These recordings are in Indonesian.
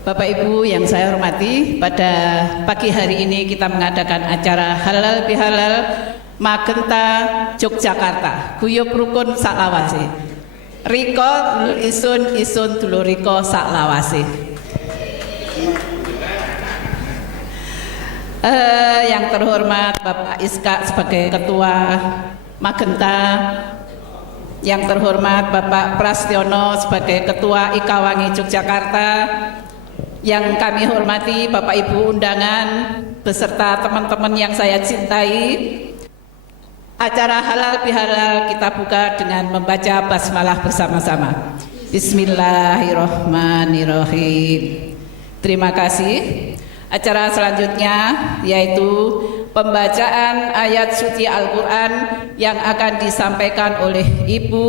Bapak Ibu yang saya hormati, pada pagi hari ini kita mengadakan acara halal bihalal Magenta Yogyakarta, guyub rukun saklawase. Riko isun dulur riko saklawase. Yang terhormat Bapak Iska sebagai Ketua Magenta, yang terhormat Bapak Prastiono sebagai Ketua Ikawangi Yogyakarta, yang kami hormati Bapak Ibu undangan beserta teman-teman yang saya cintai. Acara halal bihalal kita buka dengan membaca basmalah bersama-sama. Bismillahirrahmanirrahim. Terima kasih. Acara selanjutnya yaitu pembacaan ayat suci Al-Quran yang akan disampaikan oleh Ibu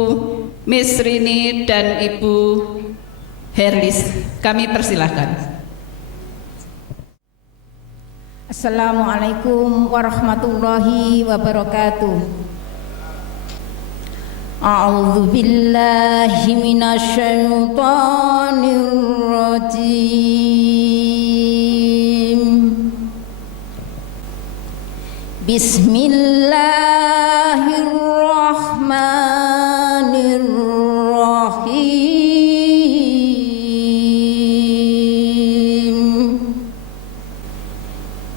Misrini dan Ibu Herlis. Kami persilahkan. Assalamualaikum warahmatullahi wabarakatuh. A'udzu billahi minasyaitonir rajim. Bismillahirrahmanirrahim.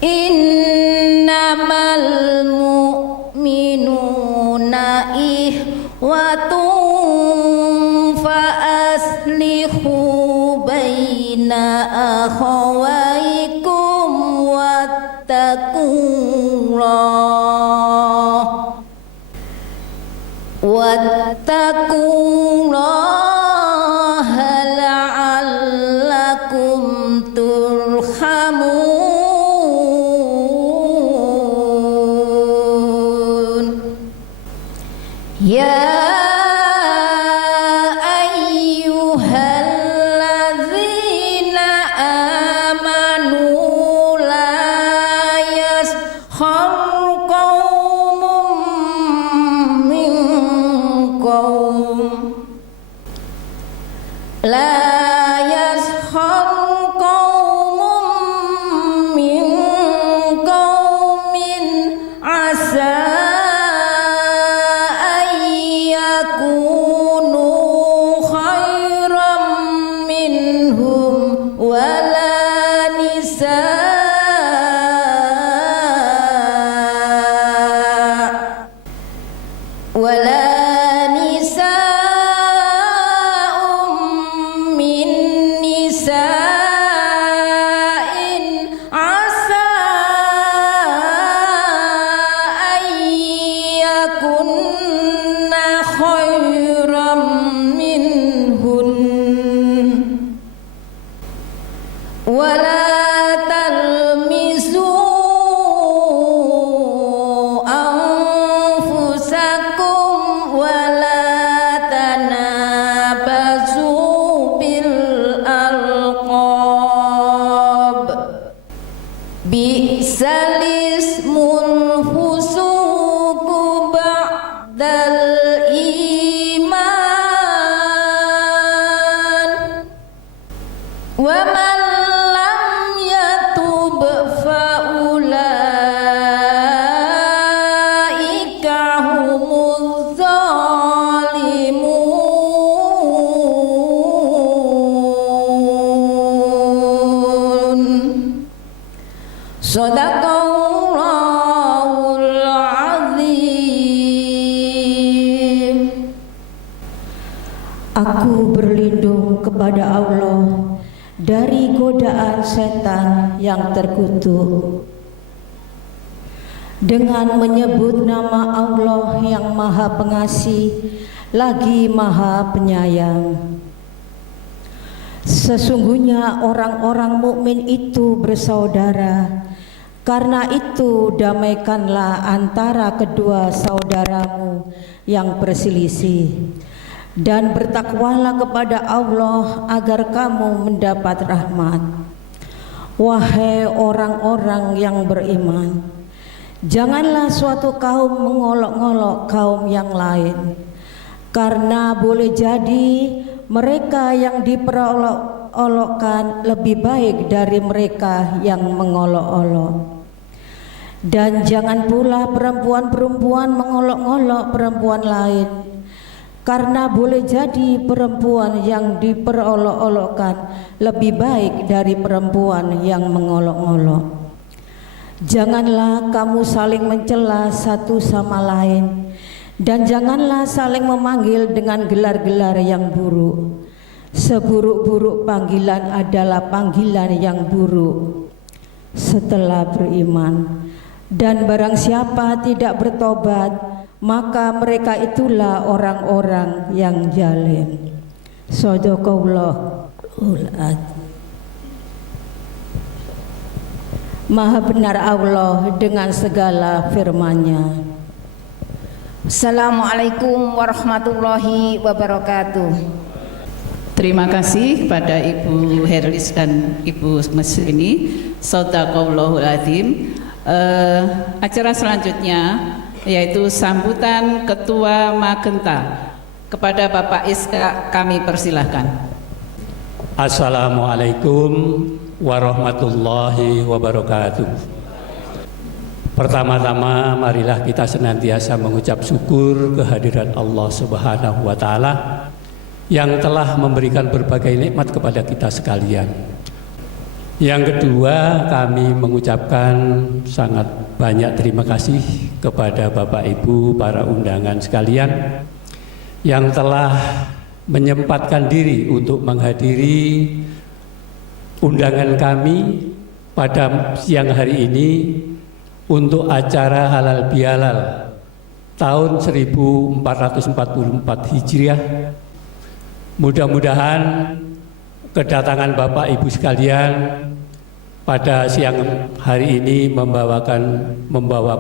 Innamal mu'minuna ihwatun fa aslihu baina akhawaykum wattaqullaha la'allakum turhamun. Ya ayyuhalladzina amanu la yaskhar qaumun min qaum asa ayyakunu khairam minhum wala nisa'un min nisa'in asa ayyakunna khairam minhun wala talmizu anfusakum wala tanabazu bil alqab bi'sal ismul fusuqu ba'dal iman wa man lam yatub fa ulaika humuz zalimun. Shadaqallahul azim. Aku berlindung kepada Allah dari godaan setan yang terkutuk dengan menyebut nama Allah yang Maha Pengasih lagi Maha Penyayang. Sesungguhnya orang-orang mukmin itu bersaudara. Karena itu damaikanlah antara kedua saudaramu yang berselisih, dan bertakwalah kepada Allah agar kamu mendapat rahmat. Wahai orang-orang yang beriman, janganlah suatu kaum mengolok-olok kaum yang lain, karena boleh jadi mereka yang diperolok mengolok-olokkan lebih baik dari mereka yang mengolok-olok. Dan jangan pula perempuan-perempuan mengolok-olok perempuan lain, karena boleh jadi perempuan yang diperolok-olokkan lebih baik dari perempuan yang mengolok-olok. Janganlah kamu saling mencela satu sama lain, dan janganlah saling memanggil dengan gelar-gelar yang buruk. Seburuk-buruk panggilan adalah panggilan yang buruk setelah beriman. Dan barang siapa tidak bertobat, maka mereka itulah orang-orang yang zalim. Shadaqallahul adzim. Maha benar Allah dengan segala firman-Nya. Assalamualaikum warahmatullahi wabarakatuh. Terima kasih kepada Ibu Herlis dan Ibu Mesrini. Shadaqallahul adzim. Acara selanjutnya yaitu sambutan Ketua Magenta. Kepada Bapak Iska kami persilahkan. Assalamualaikum warahmatullahi wabarakatuh. Pertama-tama marilah kita senantiasa mengucap syukur kehadiran Allah Subhanahu wa taala yang telah memberikan berbagai nikmat kepada kita sekalian. Yang kedua, kami mengucapkan sangat banyak terima kasih kepada Bapak Ibu para undangan sekalian yang telah menyempatkan diri untuk menghadiri undangan kami pada siang hari ini untuk acara halal bihalal tahun 1444 Hijriah. Mudah-mudahan kedatangan Bapak Ibu sekalian pada siang hari ini membawa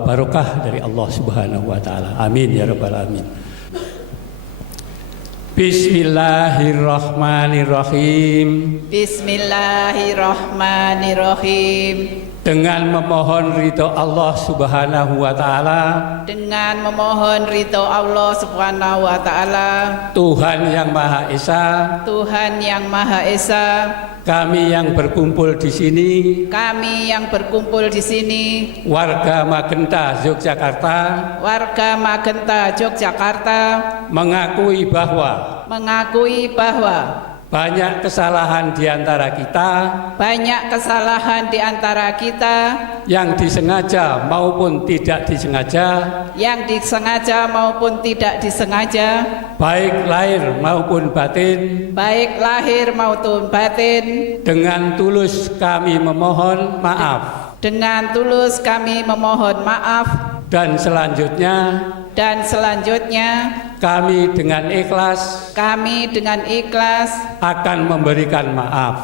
barokah dari Allah Subhanahu wa taala. Amin ya rabbal alamin. Bismillahirrahmanirrahim. Bismillahirrahmanirrahim. Dengan memohon ridho Allah Subhanahu wa taala, Dengan memohon ridho Allah Subhanahu wa taala, Tuhan yang Maha Esa, Tuhan yang Maha Esa, kami yang berkumpul di sini, kami yang berkumpul di sini, warga Magenta Yogyakarta, warga Magenta Yogyakarta, mengakui bahwa banyak kesalahan di antara kita, banyak kesalahan di antara kita, yang disengaja maupun tidak disengaja, yang disengaja maupun tidak disengaja, baik lahir maupun batin. baik lahir maupun batin. Dengan tulus kami memohon maaf, Dengan tulus kami memohon maaf, dan selanjutnya kami dengan ikhlas akan memberikan maaf.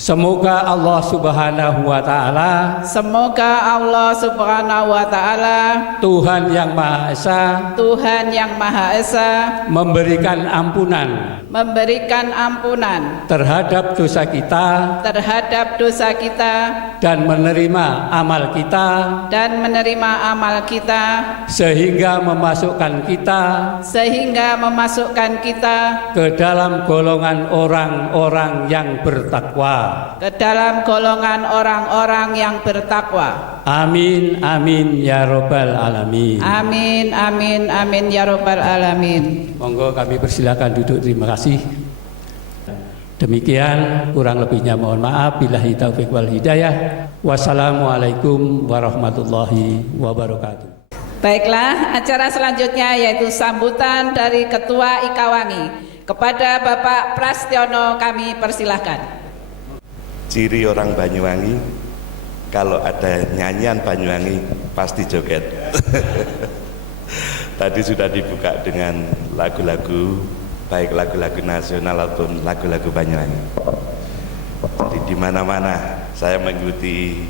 Semoga Allah Subhanahu wa taala, Semoga Allah Subhanahu wa taala, Tuhan yang Maha Esa, Tuhan yang Maha Esa, memberikan ampunan terhadap dosa kita dan menerima amal kita, sehingga memasukkan kita ke dalam golongan orang-orang yang bertakwa. Amin amin ya robbal alamin. Amin amin amin ya robbal alamin. Monggo kami persilakan duduk. Terima kasih. Demikian, kurang lebihnya mohon maaf. Billahi taufiq wal hidayah. Wassalamualaikum warahmatullahi wabarakatuh. Baiklah, acara selanjutnya yaitu sambutan dari Ketua Ikawangi. Kepada Bapak Prastiono kami persilahkan. Ciri orang Banyuwangi, kalau ada nyanyian Banyuwangi pasti joget. Tadi sudah dibuka dengan lagu-lagu, baik lagu-lagu nasional ataupun lagu-lagu Banyuwangi. Jadi di mana-mana saya mengikuti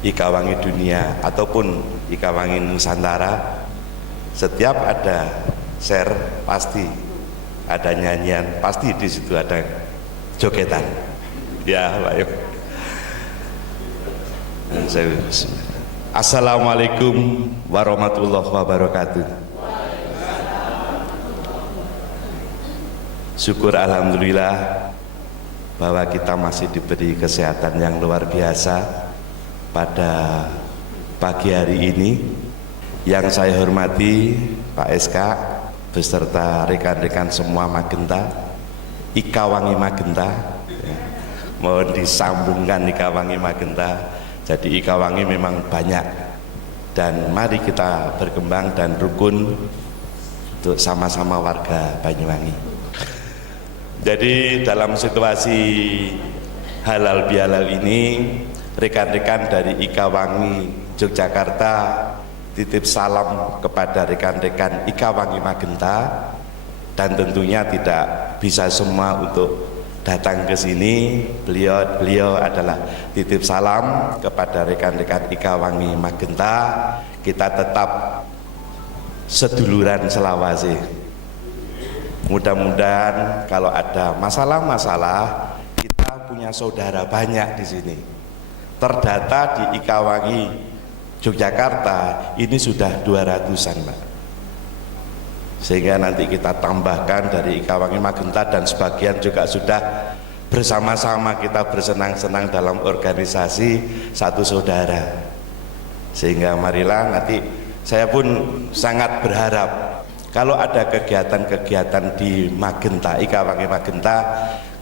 Ikawangi Dunia ataupun Ikawangi Nusantara, setiap ada share pasti ada nyanyian, pasti di situ ada jogetan. Ya, Pak. Assalamualaikum warahmatullahi wabarakatuh. syukur alhamdulillah bahwa kita masih diberi kesehatan yang luar biasa pada pagi hari ini. Yang saya hormati Pak SK beserta rekan-rekan semua Magenta, Ikawangi Magenta, ya. Mohon disambungkan Ikawangi Magenta. Jadi Ikawangi memang banyak, dan mari kita berkembang dan rukun untuk sama-sama warga Banyuwangi. Jadi dalam situasi halal bihalal ini, rekan-rekan dari Ikawangi Yogyakarta titip salam kepada rekan-rekan Ikawangi Magenta, dan tentunya tidak bisa semua untuk datang ke sini. Beliau adalah titip salam kepada rekan-rekan Ikawangi Magenta. Kita tetap seduluran selawase. Mudah-mudahan kalau ada masalah-masalah, kita punya saudara banyak di sini. Terdata di Ikawangi Yogyakarta ini sudah 200-an, Pak. Sehingga nanti kita tambahkan dari Ikawangi Magenta, dan sebagian juga sudah bersama-sama kita bersenang-senang dalam organisasi satu saudara. Sehingga marilah nanti, saya pun sangat berharap kalau ada kegiatan-kegiatan di Magenta, Ikawangi Magenta,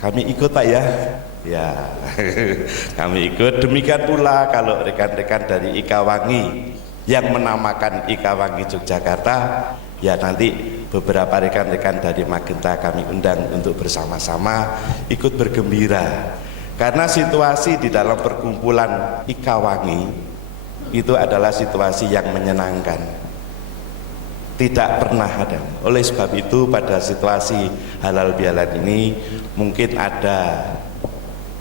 kami ikut, Pak, ya. Ya, kami ikut. Demikian pula kalau rekan-rekan dari Ikawangi yang menamakan Ikawangi Yogyakarta, ya nanti beberapa rekan-rekan dari Magenta kami undang untuk bersama-sama ikut bergembira. Karena situasi di dalam perkumpulan Ikawangi itu adalah situasi yang menyenangkan, tidak pernah ada. Oleh sebab itu pada situasi halal bihalal ini mungkin ada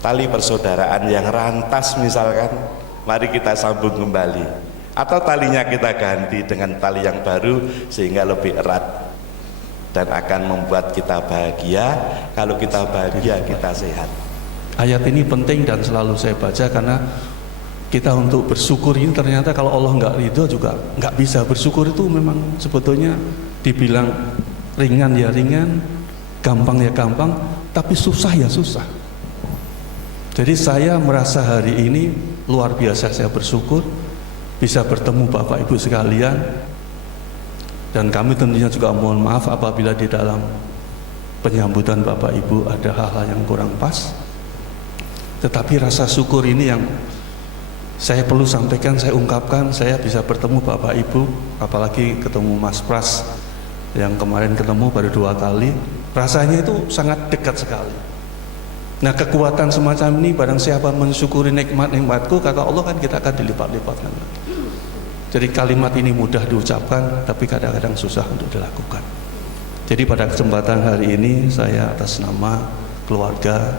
tali persaudaraan yang rantas misalkan, mari kita sambung kembali, atau talinya kita ganti dengan tali yang baru sehingga lebih erat dan akan membuat kita bahagia. Kalau kita bahagia, kita sehat. Ayat ini penting dan selalu saya baca, karena kita untuk bersyukur ini ternyata kalau Allah nggak ridho juga nggak bisa. Bersyukur itu memang sebetulnya dibilang ringan ya ringan, gampang ya gampang, tapi susah ya susah. Jadi saya merasa hari ini luar biasa, saya bersyukur bisa bertemu Bapak Ibu sekalian, dan kami tentunya juga mohon maaf apabila di dalam penyambutan Bapak Ibu ada hal-hal yang kurang pas. Tetapi rasa syukur ini yang saya perlu sampaikan, saya ungkapkan. Saya bisa bertemu Bapak Ibu, apalagi ketemu Mas Pras yang kemarin ketemu baru 2 kali, rasanya itu sangat dekat sekali. Nah, kekuatan semacam ini, barang siapa mensyukuri nikmat-nikmatku, kata Allah kan kita akan dilipat-lipatkan. Jadi kalimat ini mudah diucapkan, tapi kadang-kadang susah untuk dilakukan. Jadi pada kesempatan hari ini, saya atas nama keluarga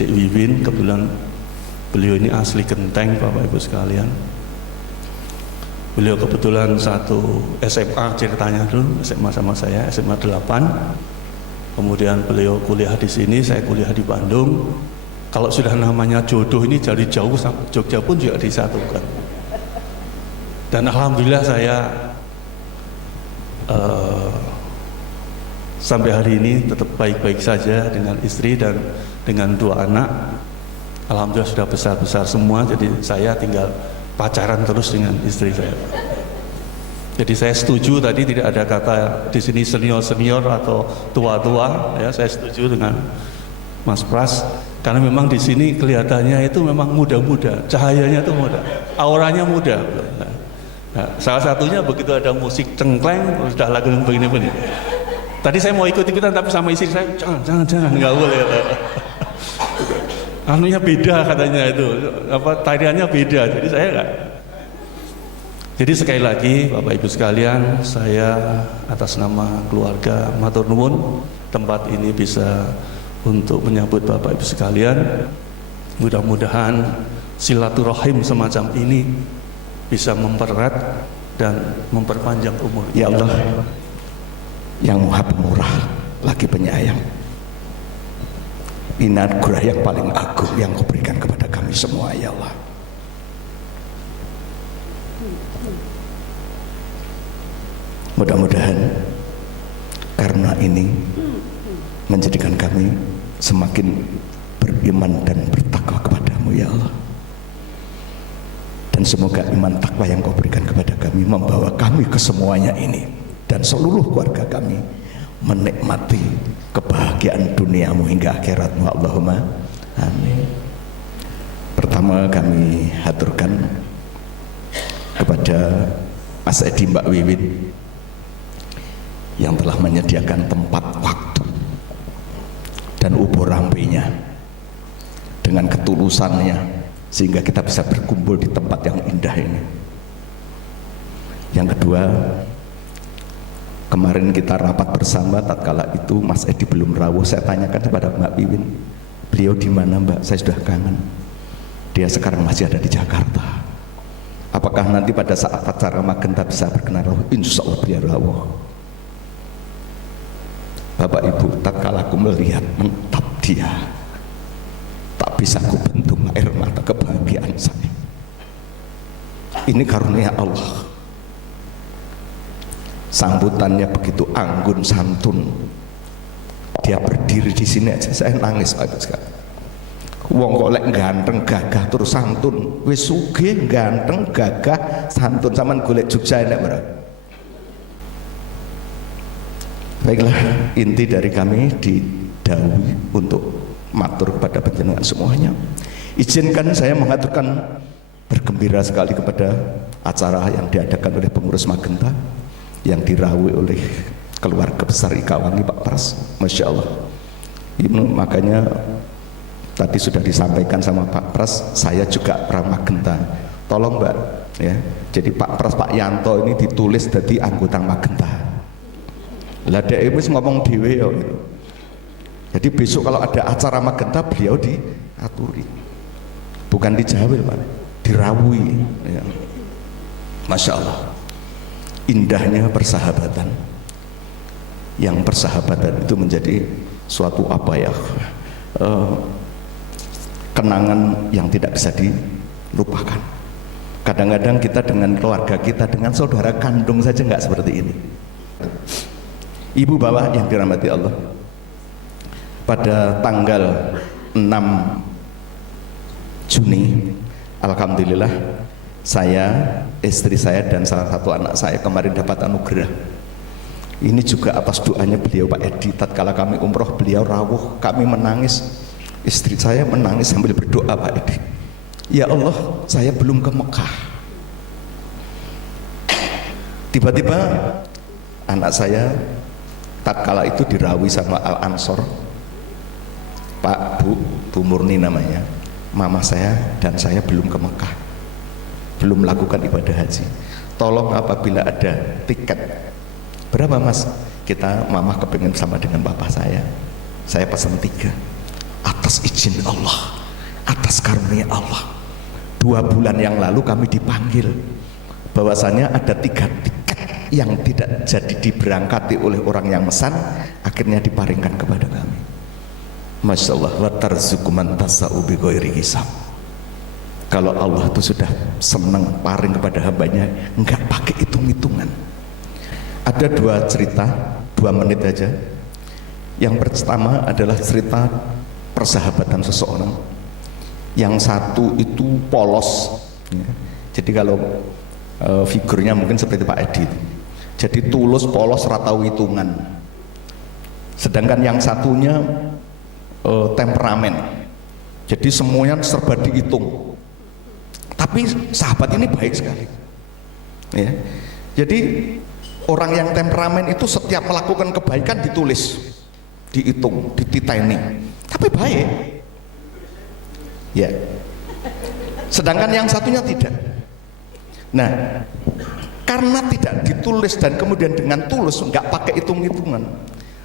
Dek Wiwin, kebetulan beliau ini asli Genteng, Bapak Ibu sekalian. Beliau kebetulan satu SMA ceritanya dulu, SMA sama saya, SMA 8. Kemudian beliau kuliah di sini, saya kuliah di Bandung. Kalau sudah namanya jodoh ini dari jauh sampai Jogja pun juga disatukan. Dan alhamdulillah saya sampai hari ini tetap baik-baik saja dengan istri dan dengan 2 anak. Alhamdulillah sudah besar-besar semua, jadi saya tinggal pacaran terus dengan istri saya. Jadi saya setuju tadi tidak ada kata di sini senior-senior atau tua-tua, ya saya setuju dengan Mas Pras, karena memang di sini kelihatannya itu memang muda-muda, cahayanya itu muda, auranya muda. Nah, salah satunya begitu ada musik cengkleng, sudah lagu begini-begini. Tadi saya mau ikut-ikutan tapi sama istri saya, jangan, nggak boleh. Anunya beda katanya itu, tariannya beda, jadi saya nggak. Jadi sekali lagi Bapak Ibu sekalian, saya atas nama keluarga matur nuwun tempat ini bisa untuk menyambut Bapak Ibu sekalian. Mudah-mudahan silaturahim semacam ini bisa mempererat dan memperpanjang umur. Ya Allah, yang Maha Pemurah lagi penyayang, ini anugerah yang paling agung yang Kau berikan kepada kami semua, ya Allah. Mudah-mudahan karena ini menjadikan kami semakin beriman dan bertakwa kepadamu ya Allah. Dan semoga iman takwa yang kau berikan kepada kami membawa kami ke semuanya ini dan seluruh keluarga kami menikmati kebahagiaan duniamu hingga akhiratmu. Allahumma amin. Pertama kami haturkan kepada Mas Edi, Mbak Wiwin yang telah menyediakan tempat, waktu dan ubur rampenya dengan ketulusannya sehingga kita bisa berkumpul di tempat yang indah ini. Yang kedua, kemarin kita rapat bersama, tatkala itu Mas Edi belum rawuh, saya tanyakan kepada Mbak Wiwin, beliau di mana Mbak? Saya sudah kangen. Dia sekarang masih ada di Jakarta. Apakah nanti pada saat acara Magenta bisa berkenan rawuh? Insya Allah beliau rawuh. Bapak Ibu, tatkala aku melihat mentap dia, tak bisa ku bentuk air mata kebahagiaan saya. Ini karunia Allah. Sambutannya begitu anggun santun. Dia berdiri di sini aja saya nangis Pak sekali. Wong kok lek ganteng gagah terus santun, wis sugih ganteng gagah santun, sampean golek Jogja enek ora? Baiklah, inti dari kami didhawuhi untuk matur kepada panjenengan semuanya. Izinkan saya mengaturkan bergembira sekali kepada acara yang diadakan oleh pengurus Magenta yang dirawui oleh keluarga besar Ikawangi Pak Pras. Masya Allah. Ini makanya tadi sudah disampaikan sama Pak Pras, saya juga Magenta. Tolong Mbak ya. Jadi Pak Pras, Pak Yanto ini ditulis jadi anggota Magenta. Lah dhek wis ngomong dhewe ya gitu. Jadi besok kalau ada acara Magenta beliau diaturi. Bukan dijawil Pak, dirawui ya. Masya Allah. Indahnya persahabatan. Yang persahabatan itu menjadi suatu apa ya? Kenangan yang tidak bisa dilupakan. Kadang-kadang kita dengan keluarga kita, dengan saudara kandung saja nggak seperti ini. Ibu bapak yang dirahmati Allah, pada tanggal 6 Juni alhamdulillah saya, istri saya dan salah satu anak saya kemarin dapat anugerah. Ini juga atas doanya beliau Pak Edi. Tatkala kami umroh beliau rawuh, kami menangis. Istri saya menangis sambil berdoa Pak Edi, ya Allah saya belum ke Mekah. Tiba-tiba anak saya tatkala itu dirawi sama Al Ansor, Pak Bu Murni namanya, mama saya dan saya belum ke Mekah, belum melakukan ibadah haji. Tolong apabila ada tiket, berapa Mas? Kita mama kepengen sama dengan bapak saya pesan 3. Atas izin Allah, atas karunia Allah, 2 bulan yang lalu kami dipanggil bahwasanya ada 3 tiket yang tidak jadi diberangkati oleh orang yang mesan, akhirnya diparingkan kepada kami. Masya Allah. Wa tarzuqu man tasa'u bi ghairi hisab. Kalau Allah itu sudah senang paring kepada hambanya, enggak pakai hitung-hitungan. Ada 2 cerita, 2 menit aja. Yang pertama adalah cerita persahabatan seseorang. Yang satu itu polos ya. Jadi kalau figurnya mungkin seperti Pak Edi, jadi tulus, polos, ratau hitungan. Sedangkan yang satunya temperamen, jadi semuanya serba dihitung. Tapi sahabat ini baik sekali ya. Jadi orang yang temperamen itu setiap melakukan kebaikan ditulis, dihitung, dititeni, tapi baik ya. Sedangkan yang satunya tidak. Nah, karena tidak ditulis dan kemudian dengan tulus, nggak pakai hitung-hitungan,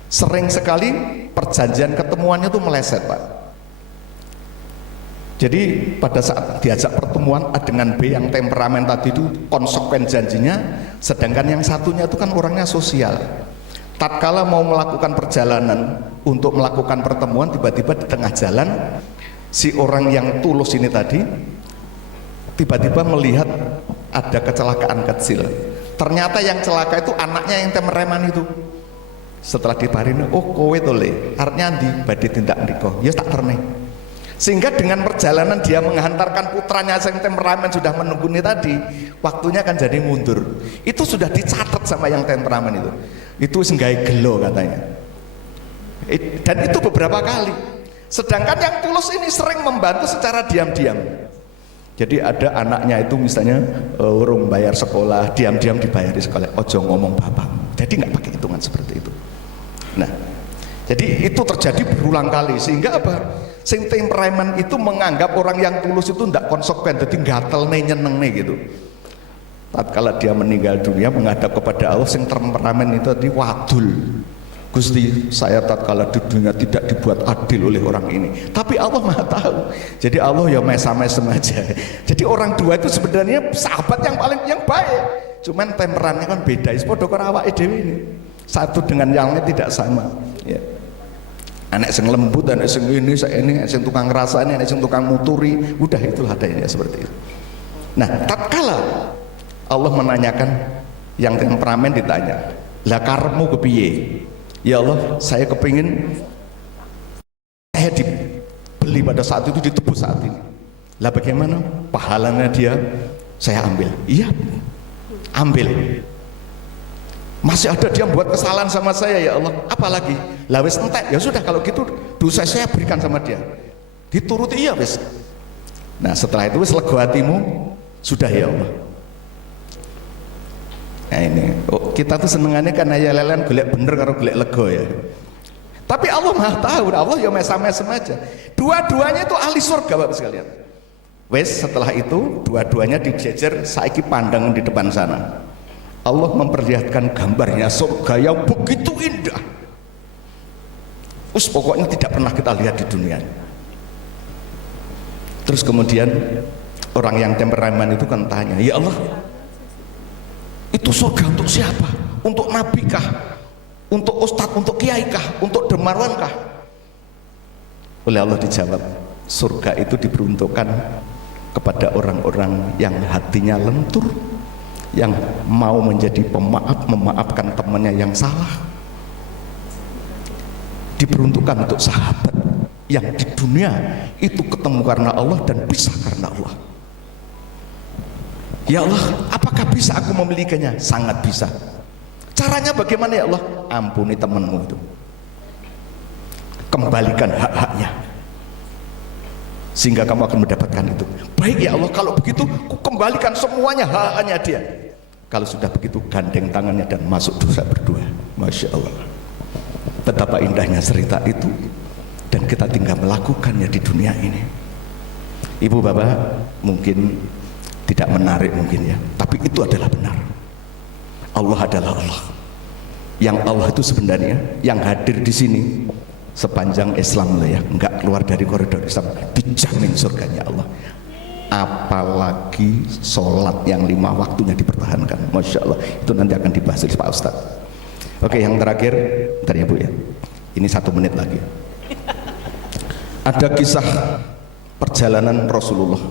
sering sekali perjanjian ketemuannya itu meleset Pak. Jadi pada saat diajak pertemuan A dengan B yang temperamen tadi itu konsekuen janjinya, sedangkan yang satunya itu kan orangnya sosial. Tatkala mau melakukan perjalanan untuk melakukan pertemuan, tiba-tiba di tengah jalan si orang yang tulus ini tadi tiba-tiba melihat ada kecelakaan kecil. Ternyata yang celaka itu anaknya yang temperamen itu. Setelah diparini, oh kowe to Le, arepnya ndi badhe tindak mriko. Ya tak terne. Sehingga dengan perjalanan dia menghantarkan putranya yang temperamen sudah menunggu ini tadi, waktunya akan jadi mundur. Itu sudah dicatat sama yang temperamen itu. Itu senggai gelo katanya. Dan itu beberapa kali. Sedangkan yang tulus ini sering membantu secara diam-diam. Jadi ada anaknya itu misalnya urung bayar sekolah, diam-diam dibayari sekolah. Ojo ngomong bapak. Jadi nggak pakai hitungan seperti itu. Nah, jadi itu terjadi berulang kali sehingga apa? Sing temperamen itu menganggap orang yang tulus itu tidak konsekuen, jadi gatel nyeneng gitu. Tatkala dia meninggal dunia menghadap kepada Allah, sing temperamen itu tadi wadul. Gusti, saya tatkala di dunia tidak dibuat adil oleh orang ini, tapi Allah Maha tahu. Jadi Allah ya mesam-mesem aja. Jadi orang dua itu sebenarnya sahabat yang paling baik. Cuman temperannya kan beda. Sepodo karo awake dhewe ini. Satu dengan yang lainnya tidak sama. Ya. Anak sing lembut, anak sing ini, anak sing tukang ngrasani, anak sing tukang muturi, udah itulah adanya seperti itu. Nah, tatkala Allah menanyakan yang temperamen ditanya, lah karepmu kepiye? Ya Allah, saya kepingin saya dibeli pada saat itu, ditebus saat ini. Lah bagaimana? Pahalanya dia saya ambil. Iya, ambil. Masih ada dia buat kesalahan sama saya, ya Allah, apalagi lah wis entek, ya sudah kalau gitu dosa saya berikan sama dia, dituruti, iya wis. Nah setelah itu wis lega hatimu, sudah ya Allah. Nah ini kita tuh senengannya kan ya lelen golek bener karo golek lega ya, tapi Allah Maha tahu, Allah ya mesam-mesem aja. Dua-duanya itu ahli surga Bapak sekalian. Wis setelah itu dua-duanya dijejer, saiki pandangan di depan sana. Allah memperlihatkan gambarnya surga yang begitu indah. Pokoknya tidak pernah kita lihat di dunia. Terus kemudian orang yang temperamen itu kan tanya, ya Allah, itu surga untuk siapa? Untuk nabi kah? Untuk ustadz, untuk kiai kah? Untuk dermawan kah? Oleh Allah dijawab, surga itu diperuntukkan kepada orang-orang yang hatinya lentur, yang mau menjadi pemaaf, memaafkan temannya yang salah. Diperuntukkan untuk sahabat yang di dunia itu ketemu karena Allah dan pisah karena Allah. Ya Allah, apakah bisa aku memilikinya? Sangat bisa. Caranya bagaimana ya Allah? Ampuni temanmu itu, kembalikan hak-haknya, sehingga kamu akan mendapatkan itu. Baik ya Allah, kalau begitu ku kembalikan semuanya hak-haknya dia. Kalau sudah begitu gandeng tangannya dan masuk dosa berdua. Masya Allah, betapa indahnya cerita itu, dan kita tinggal melakukannya di dunia ini. Ibu bapak mungkin tidak menarik mungkin ya, tapi itu adalah benar. Allah adalah Allah. Yang Allah itu sebenarnya yang hadir di sini sepanjang Islam loh ya, enggak keluar dari koridor Islam, dijamin surganya Allah. Apalagi sholat yang 5 waktunya dipertahankan, Masya Allah, itu nanti akan dibahas oleh Pak Ustadz. Oke, yang terakhir, bentar ya Bu ya, ini 1 menit lagi. Ada kisah perjalanan Rasulullah.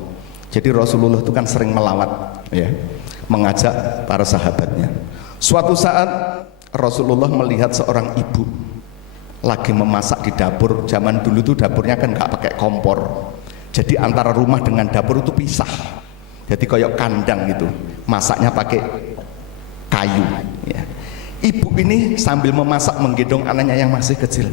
Jadi Rasulullah itu kan sering melawat ya, mengajak para sahabatnya. Suatu saat Rasulullah melihat seorang ibu lagi memasak di dapur. Zaman dulu tuh dapurnya kan nggak pakai kompor, jadi antara rumah dengan dapur itu pisah, jadi kayak kandang gitu, masaknya pakai kayu ya. Ibu ini sambil memasak menggendong anaknya yang masih kecil.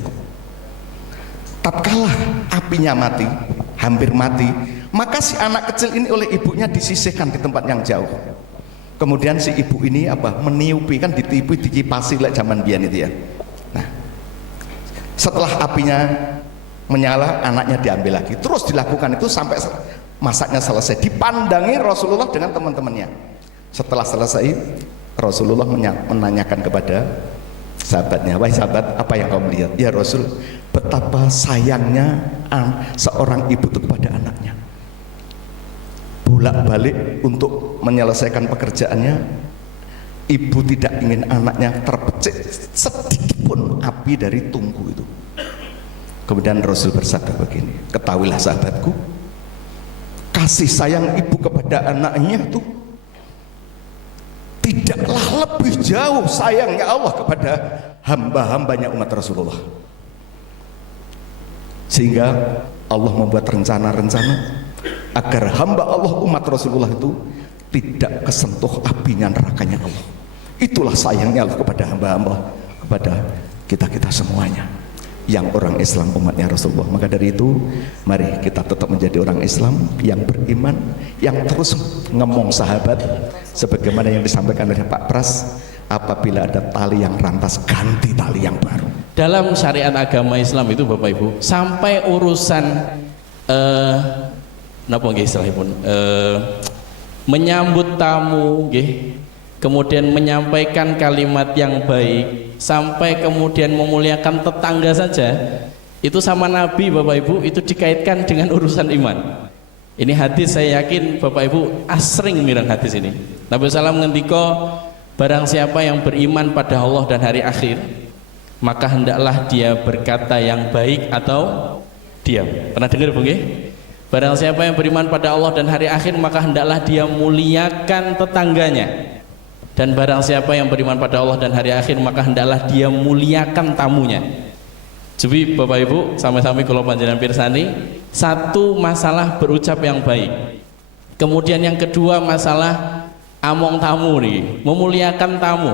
Tatkala apinya mati, hampir mati, maka si anak kecil ini oleh ibunya disisihkan di tempat yang jauh. Kemudian si ibu ini meniupi, kan ditiupi, dikipasi like zaman biyen itu ya. Nah, setelah apinya menyala, anaknya diambil lagi, terus dilakukan itu sampai masaknya selesai. Dipandangi Rasulullah dengan teman-temannya. Setelah selesai, Rasulullah menanyakan kepada sahabatnya, wahai sahabat, apa yang kau melihat? Ya Rasul, betapa sayangnya seorang ibu itu kepada anaknya. Bolak-balik untuk menyelesaikan pekerjaannya, ibu tidak ingin anaknya terpecik sedikit pun api dari tungku itu. Kemudian Rasul bersabda begini, ketahuilah sahabatku, kasih sayang ibu kepada anaknya itu tidaklah lebih jauh sayangnya Allah kepada hamba-hambanya umat Rasulullah, sehingga Allah membuat rencana-rencana agar hamba Allah umat Rasulullah itu tidak kesentuh apinya nerakanya Allah. Itulah sayangnya Allah kepada hamba-hamba, kepada kita-kita semuanya yang orang Islam, umatnya Rasulullah. Maka dari itu mari kita tetap menjadi orang Islam yang beriman, yang terus ngomong sahabat, sebagaimana yang disampaikan oleh Pak Pras, apabila ada tali yang rantas, ganti tali yang baru. Dalam syariat agama Islam itu Bapak Ibu, sampai urusan napa nggih istilahipun, menyambut tamu nggih, kemudian menyampaikan kalimat yang baik, sampai kemudian memuliakan tetangga saja, itu sama Nabi Bapak Ibu itu dikaitkan dengan urusan iman. Ini hadis saya yakin Bapak Ibu asring mirang hadis ini. Nabi SAW ngendika, barang siapa yang beriman pada Allah dan hari akhir, maka hendaklah dia berkata yang baik atau diam. Pernah dengar Bu nggih? Barang siapa yang beriman pada Allah dan hari akhir, maka hendaklah dia muliakan tetangganya. Dan barang siapa yang beriman pada Allah dan hari akhir, maka hendaklah dia muliakan tamunya. Jadi Bapak Ibu, sama-sama kalau panjenengan pirsani, satu masalah berucap yang baik. Kemudian yang kedua masalah among tamu nih, memuliakan tamu.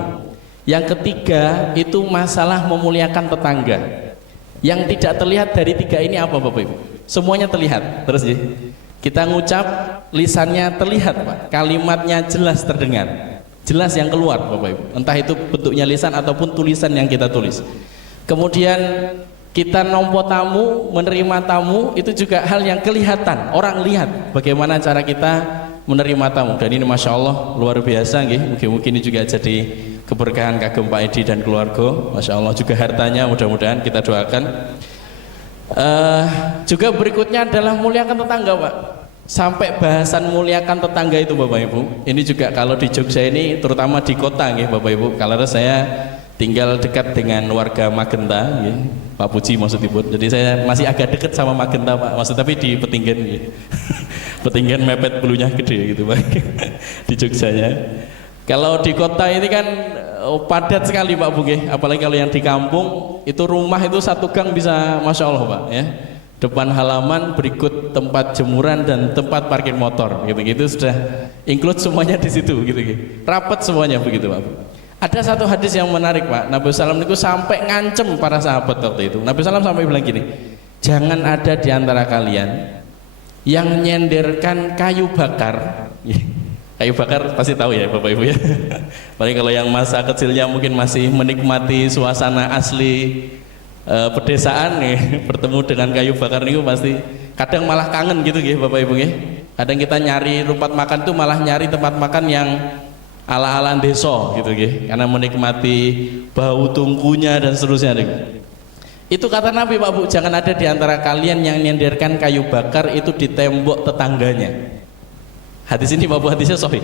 Yang ketiga itu masalah memuliakan tetangga. Yang tidak terlihat dari tiga ini apa Bapak Ibu? Semuanya terlihat. Terus ya, kita ngucap, lisannya terlihat Pak, kalimatnya jelas terdengar, jelas yang keluar Bapak Ibu, entah itu bentuknya lisan ataupun tulisan yang kita tulis. Kemudian kita nompo tamu, menerima tamu, itu juga hal yang kelihatan, orang lihat bagaimana cara kita menerima tamu. Dan ini Masya Allah luar biasa nggih. Mungkin ini juga jadi keberkahan kagem Pak Edi dan keluarga, Masya Allah, juga hartanya mudah-mudahan kita doakan. Juga berikutnya adalah muliakan tetangga Pak. Sampai bahasan muliakan tetangga itu Bapak Ibu, ini juga kalau di Jogja ini, terutama di kota nggih Bapak Ibu, kalau saya tinggal dekat dengan warga Magenta nggih, Pak Puji maksudnya, jadi saya masih agak dekat sama Magenta Pak, maksud tapi di Petinggan nggih. Petinggan mepet bulunya gede gitu Pak. Di Jogjanya. Kalau di kota ini kan padat sekali Pak Bu nggih, apalagi kalau yang di kampung itu rumah itu satu gang bisa Masya Allah Pak ya. Depan halaman, berikut tempat jemuran dan tempat parkir motor gitu-gitu, sudah include semuanya di situ gitu-gitu. Rapat semuanya begitu Pak. Ada satu hadis yang menarik Pak. Nabi SAW itu sampai ngancem para sahabat waktu itu. Nabi SAW sampai bilang gini, jangan ada di antara kalian yang nyenderkan kayu bakar. Kayu bakar pasti tahu ya Bapak Ibu ya. Paling kalau yang masa kecilnya mungkin masih menikmati suasana asli pedesaan nih, bertemu dengan kayu bakar nih pasti kadang malah kangen gitu ya Bapak Ibu ya. Kadang kita nyari tempat makan tuh malah nyari tempat makan yang ala-ala desa gitu ya, karena menikmati bau tungkunya dan seterusnya nih. Itu kata Nabi Pak Bu, jangan ada di antara kalian yang nyenderkan kayu bakar itu di tembok tetangganya. Hadis ini Pak Bu, hadisnya sahih.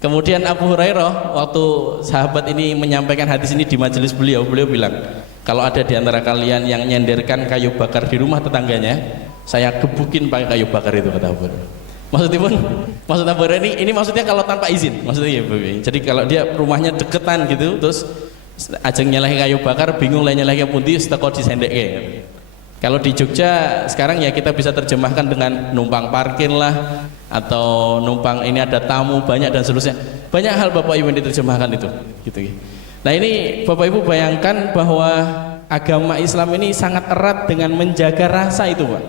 Kemudian Abu Hurairah waktu sahabat ini menyampaikan hadis ini di majelis beliau bilang, kalau ada di antara kalian yang nyenderkan kayu bakar di rumah tetangganya, saya gebukin pakai kayu bakar itu, kata Abu Hurairah. Maksud Abu Hurairah ini maksudnya kalau tanpa izin, maksudnya ya, jadi kalau dia rumahnya deketan gitu, terus ajeng nyeleh kayu bakar, bingung lah nyeleh pundi, seteko disendeke. Kalau di Jogja sekarang ya kita bisa terjemahkan dengan numpang parkir lah, atau numpang ini ada tamu banyak dan seterusnya. Banyak hal Bapak Ibu yang diterjemahkan itu gitu. Nah ini Bapak Ibu bayangkan bahwa agama Islam ini sangat erat dengan menjaga rasa itu Pak,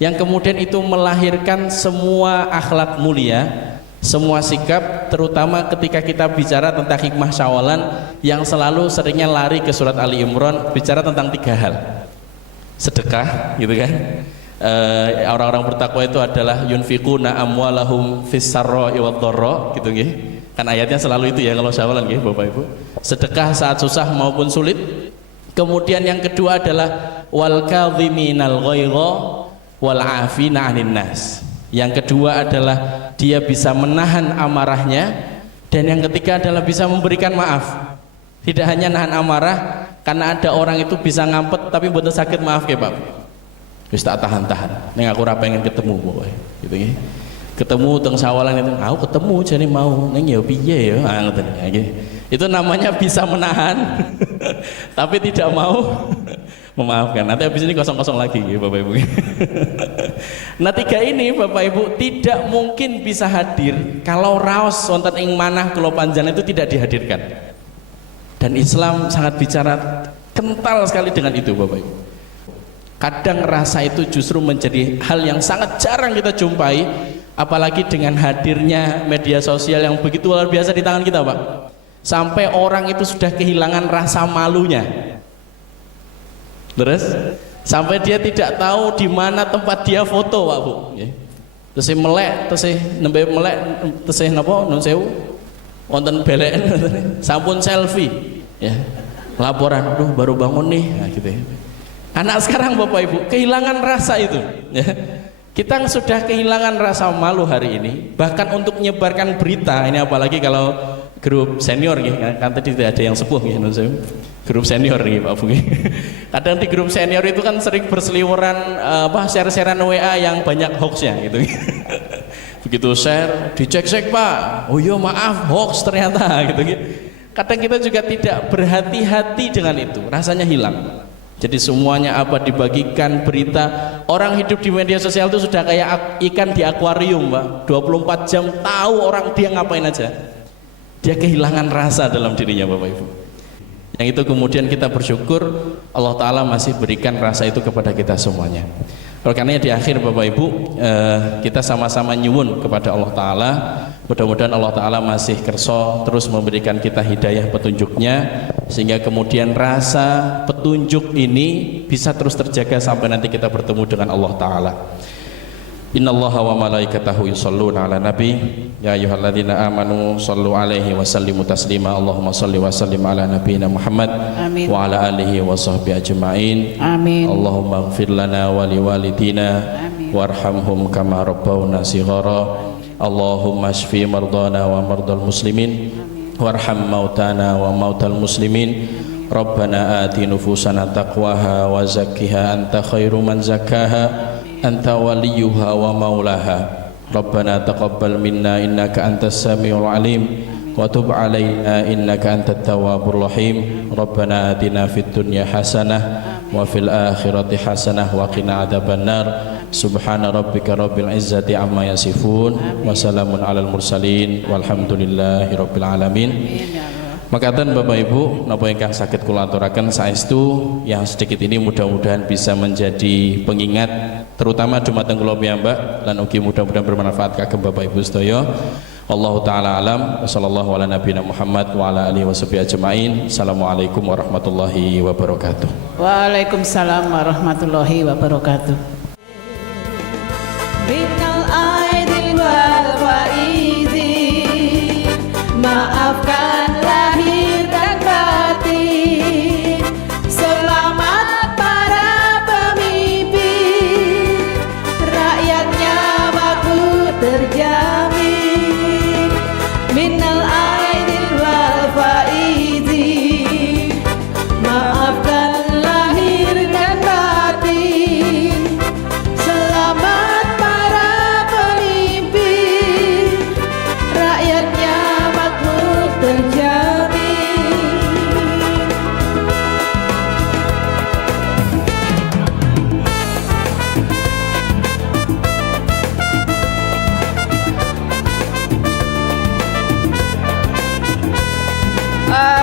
yang kemudian itu melahirkan semua akhlak mulia, semua sikap, terutama ketika kita bicara tentang hikmah syawalan yang selalu seringnya lari ke surat Ali Imran, bicara tentang tiga hal. Sedekah gitu kan, orang-orang bertakwa itu adalah yunfiquna amwalahum fis sarra'i wad dharra gitu nggih. Kan ayatnya selalu itu ya kalau syawalan nggih Bapak Ibu. Sedekah saat susah maupun sulit. Kemudian yang kedua adalah wal kadhiminal ghaidha wal 'afina 'anil nas. Yang kedua adalah dia bisa menahan amarahnya, dan yang ketiga adalah bisa memberikan maaf. Tidak hanya nahan amarah, karena ada orang itu bisa ngampet tapi mboten sakit maaf ya Pak. Wis tak tahan-tahan. Ning aku ora pengen ketemu pokoke. Gitu nggih. Ketemu teng sawalan itu, aku ketemu jane mau ning ya piye ya ngoten. Itu namanya bisa menahan tapi tidak mau memaafkan. Nanti habis ini kosong-kosong lagi Bapak Ibu. Nah, 3 ini Bapak Ibu tidak mungkin bisa hadir kalau raos wonten ing manah kula panjenengan itu tidak dihadirkan. Dan Islam sangat bicara kental sekali dengan itu Bapak Ibu. Kadang rasa itu justru menjadi hal yang sangat jarang kita jumpai, apalagi dengan hadirnya media sosial yang begitu luar biasa di tangan kita Pak. Sampai orang itu sudah kehilangan rasa malunya. Terus sampai dia tidak tahu di mana tempat dia foto Pak Bu. Terus melek, terus nembe melek, terus napa nun sewu wonten beleken sampun selfie ya. Laporan, aduh baru bangun nih, nah, gitu ya. Anak sekarang Bapak Ibu kehilangan rasa itu ya. Kita sudah kehilangan rasa malu hari ini, bahkan untuk menyebarkan berita ini, apalagi kalau grup senior ya, kan tadi tidak ada yang sepuh ya, grup senior nih Pak Bu. Kadang di grup senior itu kan sering berseliweran share-sharean WA yang banyak hoaxnya gitu. Begitu share dicek-cek Pak, oh iya maaf hoax ternyata gitu. Kadang kita juga tidak berhati-hati dengan itu, rasanya hilang. Jadi semuanya apa dibagikan berita. Orang hidup di media sosial itu sudah kayak ikan di akuarium Pak, 24 jam tahu orang dia ngapain aja. Dia kehilangan rasa dalam dirinya Bapak Ibu. Yang itu kemudian kita bersyukur Allah Ta'ala masih berikan rasa itu kepada kita semuanya. Oleh karenanya di akhir Bapak Ibu kita sama-sama nyuwun kepada Allah Ta'ala, mudah-mudahan Allah Ta'ala masih kerso terus memberikan kita hidayah petunjuknya, sehingga kemudian rasa petunjuk ini bisa terus terjaga sampai nanti kita bertemu dengan Allah Ta'ala. Innallaha wa malaikatahu yusholluna ala nabi ya ayyuhalladzina amanu shallu alaihi wa sallimu taslima. Allahumma shalli wa sallim ala nabiyyina Muhammad Amin. wa ala alihi wa sahbihi ajma'in. Amin. Allahumma ighfir lana wa liwalidina warhamhum kama rabbawna shighara. Allahumma shfi mardana wa mardal muslimin warham mautana wa mautal muslimin. Rabbana ati nufusana taqwaha wa zakkiha anta khairu man zakkaha anta waliyuha wa maulaha. Rabbana taqabbal minna innaka antas samiul alim wa tub alaina innaka antat tawwabur rahim. Rabbana atina fid dunya hasanah wa fil akhirati hasanah wa qina adzabannar. Subhana rabbika rabbil izzati amma yasifun wa salamun alal mursalin walhamdulillahi rabbil alamin. Makaten Bapak Ibu napa ingkang saged kula aturaken saestu yang sedikit ini mudah-mudahan bisa menjadi pengingat terutama dumateng kula piyambak lan ugi mudah-mudahan bermanfaat kagem Bapak Ibu sedaya. Wallahu taala alam. Wassallallahu ala nabiyina Muhammad wa ala alihi washabihi ajmain. Assalamualaikum warahmatullahi wabarakatuh. Waalaikumsalam warahmatullahi wabarakatuh. Minal aidin wal faizin, maafkan lahir dan batin. Selamat para pemimpin, rakyatnya makmur terjamin. Minal aidin wal faizin, maafkan lahir dan batin. Selamat para pemimpin, rakyatnya makmur terjamin.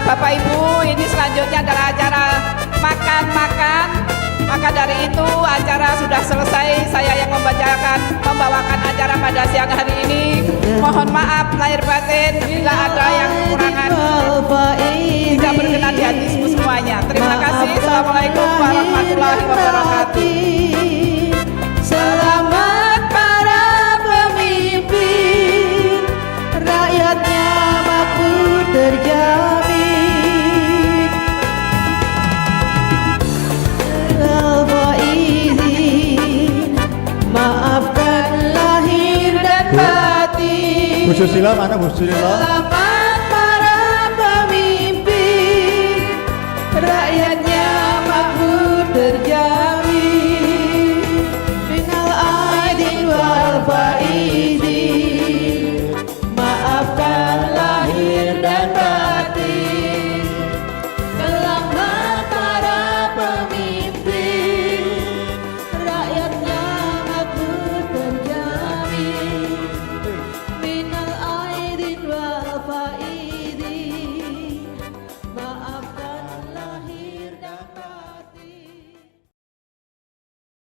Bapak Ibu, ini selanjutnya adalah acara makan-makan. Maka dari itu acara sudah selesai. Saya yang membawakan acara pada siang hari ini. Mohon maaf lahir batin bila ada yang kekurangan tidak berkenan di hati semuanya. Terima kasih. Assalamualaikum warahmatullahi wabarakatuh. Selamat para pemimpin, rakyatnya makmur terjamin. Maafkan lahir dan batin. Bu Susilo mana Bu Susilo?